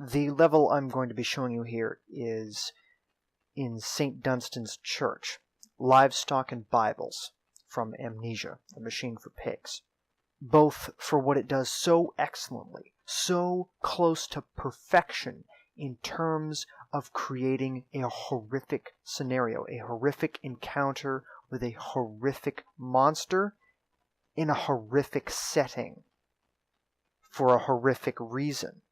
The level I'm going to be showing you here is in St. Dunstan's Church, Livestock and Bibles from Amnesia, A Machine for Pigs. Both for what it does so excellently, so close to perfection in terms of creating a horrific scenario, a horrific encounter with a horrific monster in a horrific setting for a horrific reason,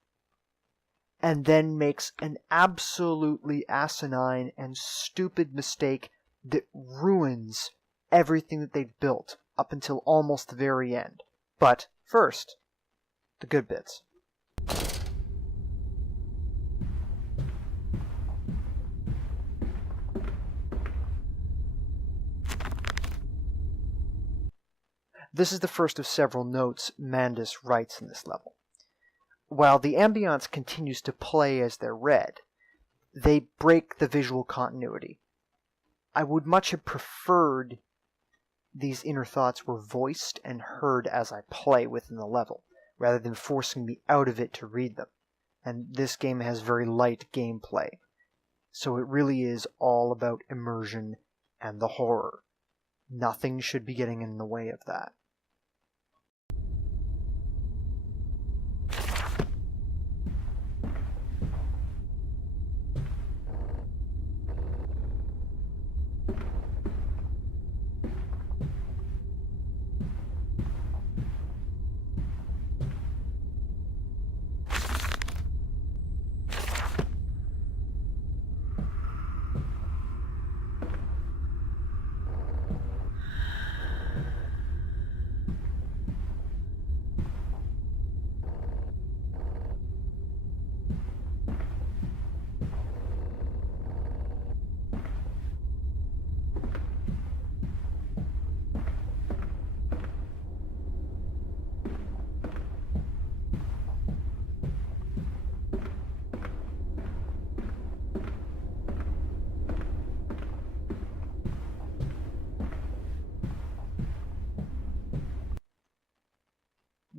and then makes an absolutely asinine and stupid mistake that ruins everything that they've built up until almost the very end. But first, the good bits. This is the first of several notes Mandus writes in this level. While the ambience continues to play as they're read, they break the visual continuity. I would much have preferred these inner thoughts were voiced and heard as I play within the level, rather than forcing me out of it to read them. And this game has very light gameplay, so it really is all about immersion and the horror. Nothing should be getting in the way of that.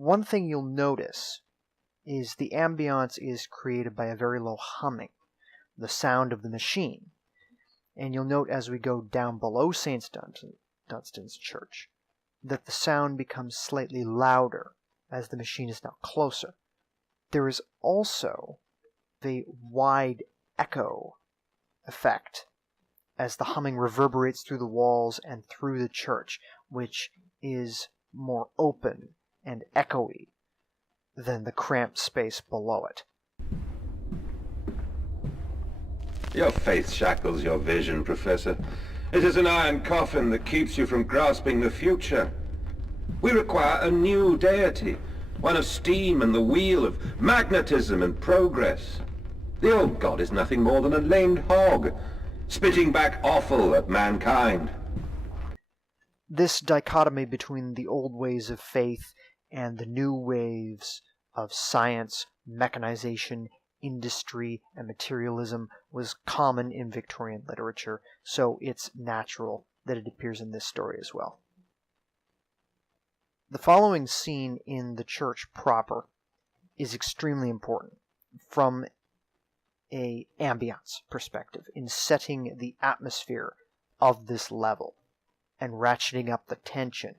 One thing you'll notice is the ambience is created by a very low humming, the sound of the machine. And you'll note as we go down below St. Dunstan's Church that the sound becomes slightly louder as the machine is now closer. There is also the wide echo effect as the humming reverberates through the walls and through the church, which is more open and echoey than the cramped space below it. Your faith shackles your vision, Professor. It is an iron coffin that keeps you from grasping the future. We require a new deity, one of steam and the wheel, of magnetism and progress. The old god is nothing more than a lamed hog, spitting back offal at mankind. This dichotomy between the old ways of faith and the new waves of science, mechanization, industry, and materialism was common in Victorian literature, so it's natural that it appears in this story as well. The following scene in the church proper is extremely important from an ambience perspective in setting the atmosphere of this level and ratcheting up the tension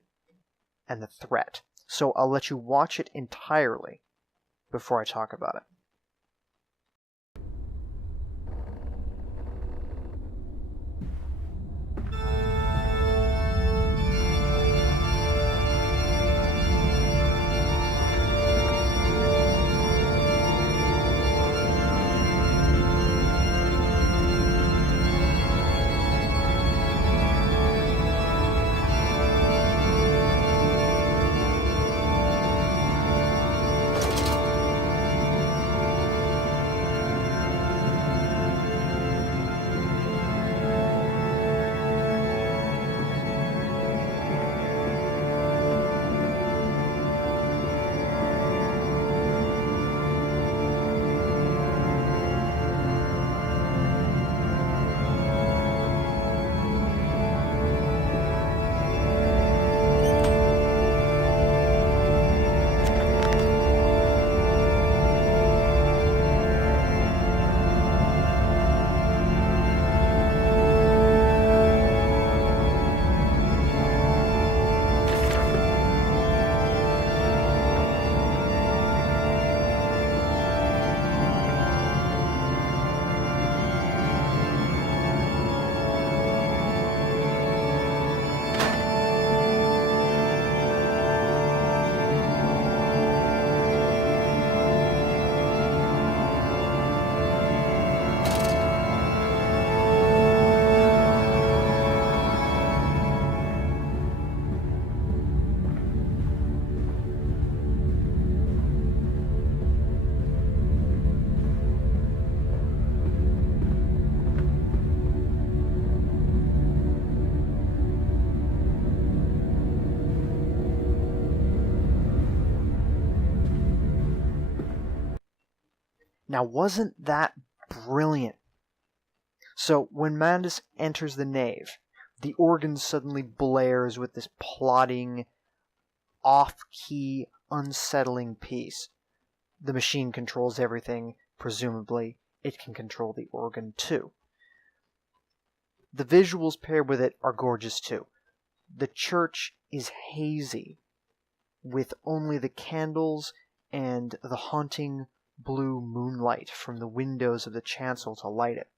and the threat. So I'll let you watch it entirely before I talk about it. Now, wasn't that brilliant? So, when Mandus enters the nave, the organ suddenly blares with this plodding, off-key, unsettling piece. The machine controls everything. Presumably, it can control the organ too. The visuals paired with it are gorgeous too. The church is hazy, with only the candles and the haunting blue moonlight from the windows of the chancel to light it.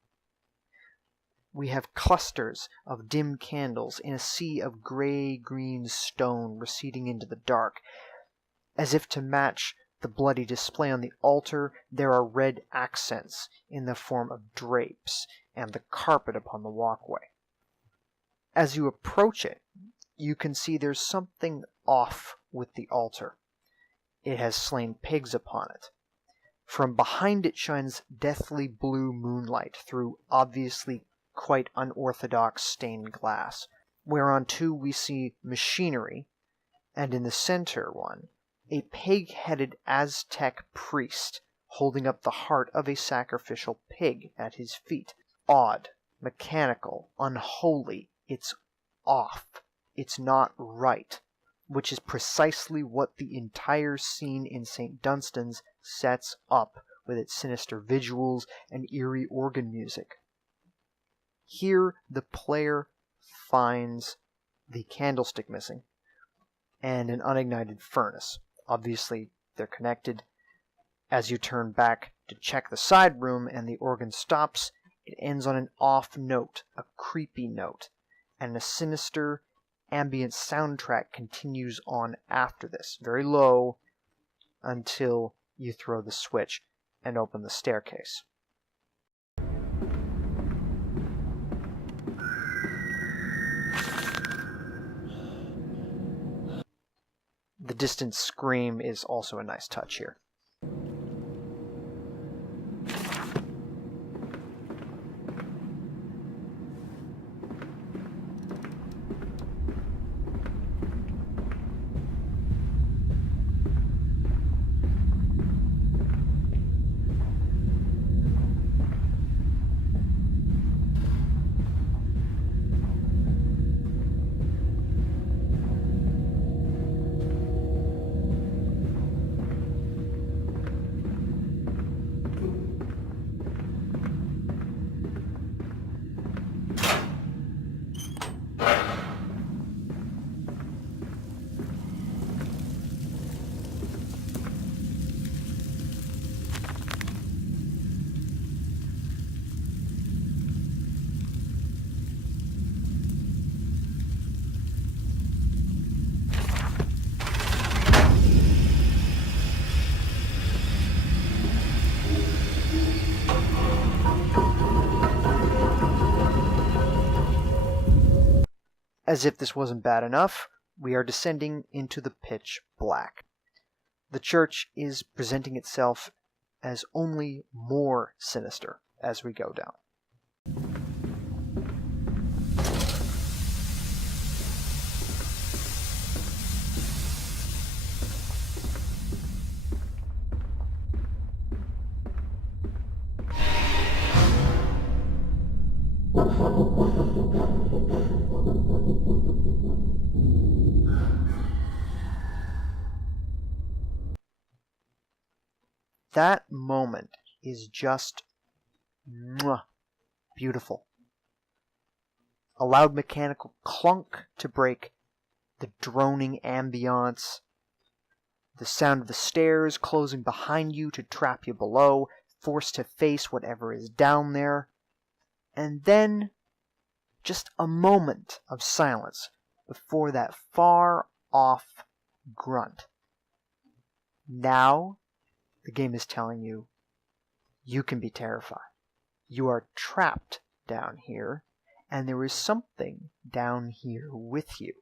We have clusters of dim candles in a sea of gray-green stone receding into the dark. As if to match the bloody display on the altar, there are red accents in the form of drapes and the carpet upon the walkway. As you approach it, you can see there's something off with the altar. It has slain pigs upon it. From behind it shines deathly blue moonlight through obviously quite unorthodox stained glass, whereon too we see machinery, and in the center one, a pig-headed Aztec priest holding up the heart of a sacrificial pig at his feet. Odd, mechanical, unholy, it's off, it's not right, which is precisely what the entire scene in St. Dunstan's sets up with its sinister visuals and eerie organ music. Here the player finds the candlestick missing and an unignited furnace. Obviously, they're connected. As you turn back to check the side room and the organ stops, it ends on an off note, a creepy note, and a sinister ambient soundtrack continues on after this, very low, until you throw the switch and open the staircase. The distant scream is also a nice touch here. As if this wasn't bad enough, we are descending into the pitch black. The church is presenting itself as only more sinister as we go down. That moment is just beautiful. A loud mechanical clunk to break the droning ambiance, the sound of the stairs closing behind you to trap you below, forced to face whatever is down there, and then just a moment of silence before that far-off grunt. Now, the game is telling you, you can be terrified. You are trapped down here, and there is something down here with you.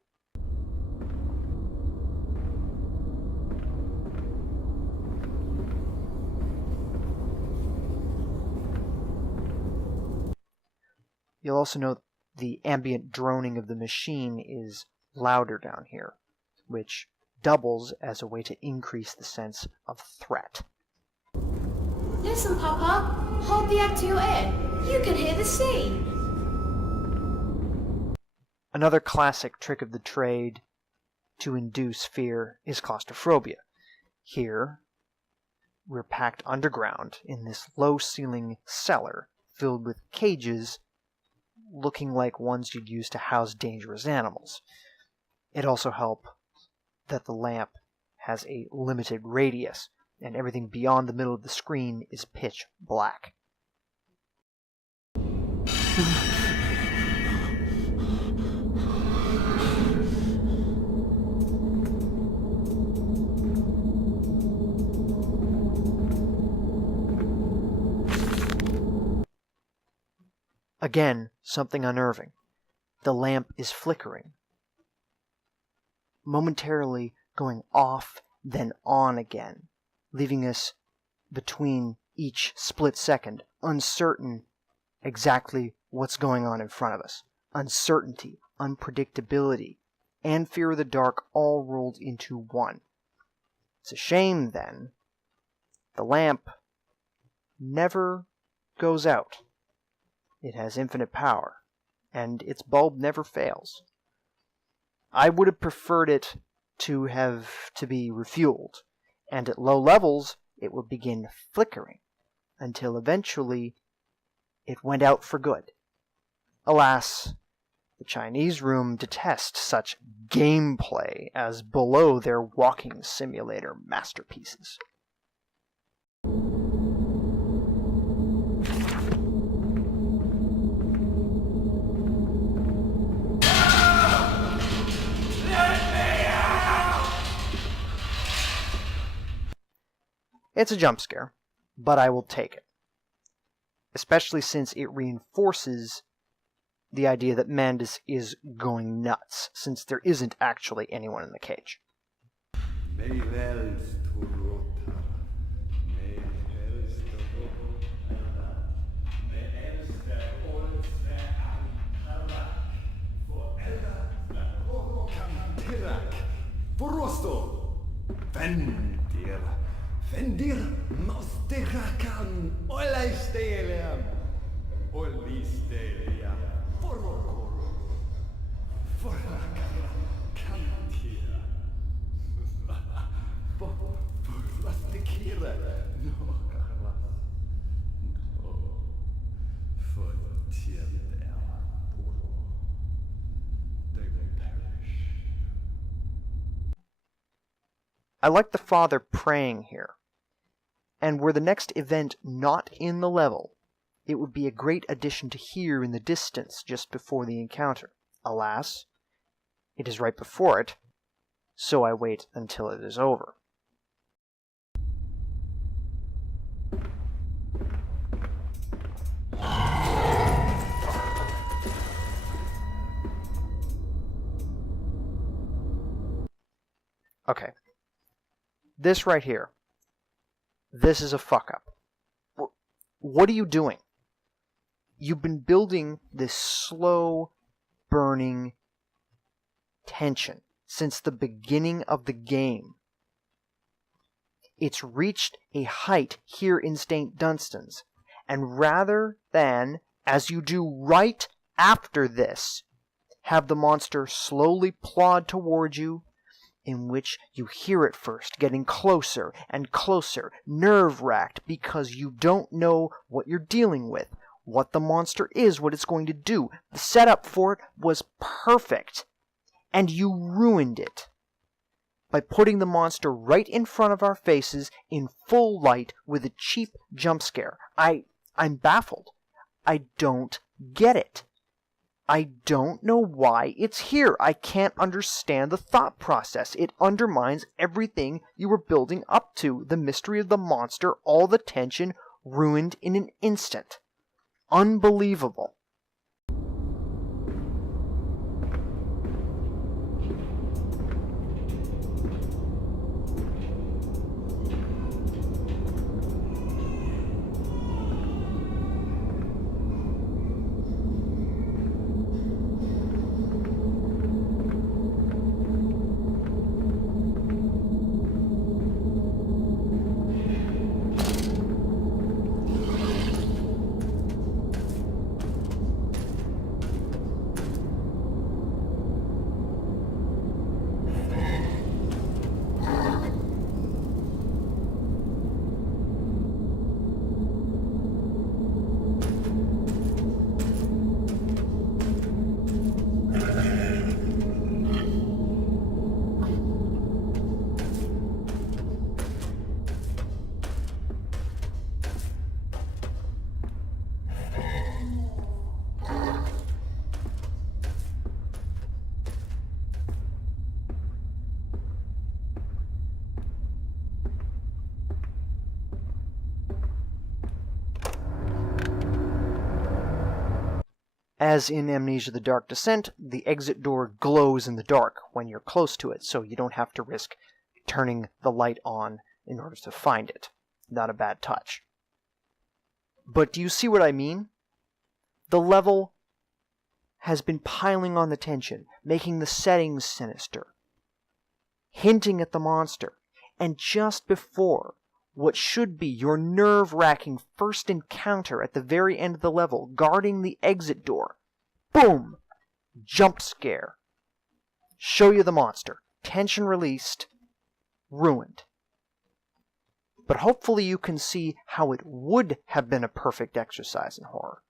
You'll also note the ambient droning of the machine is louder down here, which doubles as a way to increase the sense of threat. Listen, Papa. Hold the egg to your ear. You can hear the sea. Another classic trick of the trade to induce fear is claustrophobia. Here, we're packed underground in this low-ceiling cellar filled with cages looking like ones you'd use to house dangerous animals. It also helps that the lamp has a limited radius, and everything beyond the middle of the screen is pitch black. Again, something unnerving. The lamp is flickering, momentarily going off, then on again, leaving us between each split second, uncertain exactly what's going on in front of us. Uncertainty, unpredictability, and fear of the dark all rolled into one. It's a shame, then, the lamp never goes out. It has infinite power, and its bulb never fails. I would have preferred it to be refueled, and at low levels it would begin flickering, until eventually it went out for good. Alas, the Chinese room detests such gameplay as below their walking simulator masterpieces. It's a jump scare, but I will take it. Especially since it reinforces the idea that Mandus is going nuts, since there isn't actually anyone in the cage. Vendir mosterakan olaisteliam olistelia forokoro forakara kantia forlastikira no karas no fortier puro they will perish. I like the father praying here. And were the next event not in the level, it would be a great addition to hear in the distance just before the encounter. Alas, it is right before it, so I wait until it is over. Okay. This right here. This is a fuck-up. What are you doing? You've been building this slow-burning tension since the beginning of the game. It's reached a height here in St. Dunstan's, and rather than, as you do right after this, have the monster slowly plod toward you, in which you hear it first, getting closer and closer, nerve-wracked because you don't know what you're dealing with, what the monster is, what it's going to do. The setup for it was perfect, and you ruined it by putting the monster right in front of our faces in full light with a cheap jump scare. I'm baffled. I don't get it. I don't know why it's here. I can't understand the thought process. It undermines everything you were building up to. The mystery of the monster, all the tension, ruined in an instant. Unbelievable. As in Amnesia The Dark Descent, the exit door glows in the dark when you're close to it, so you don't have to risk turning the light on in order to find it. Not a bad touch. But do you see what I mean? The level has been piling on the tension, making the settings sinister, hinting at the monster, and just before what should be your nerve-wracking first encounter at the very end of the level, guarding the exit door, boom! Jump scare. Show you the monster. Tension released. Ruined. But hopefully you can see how it would have been a perfect exercise in horror.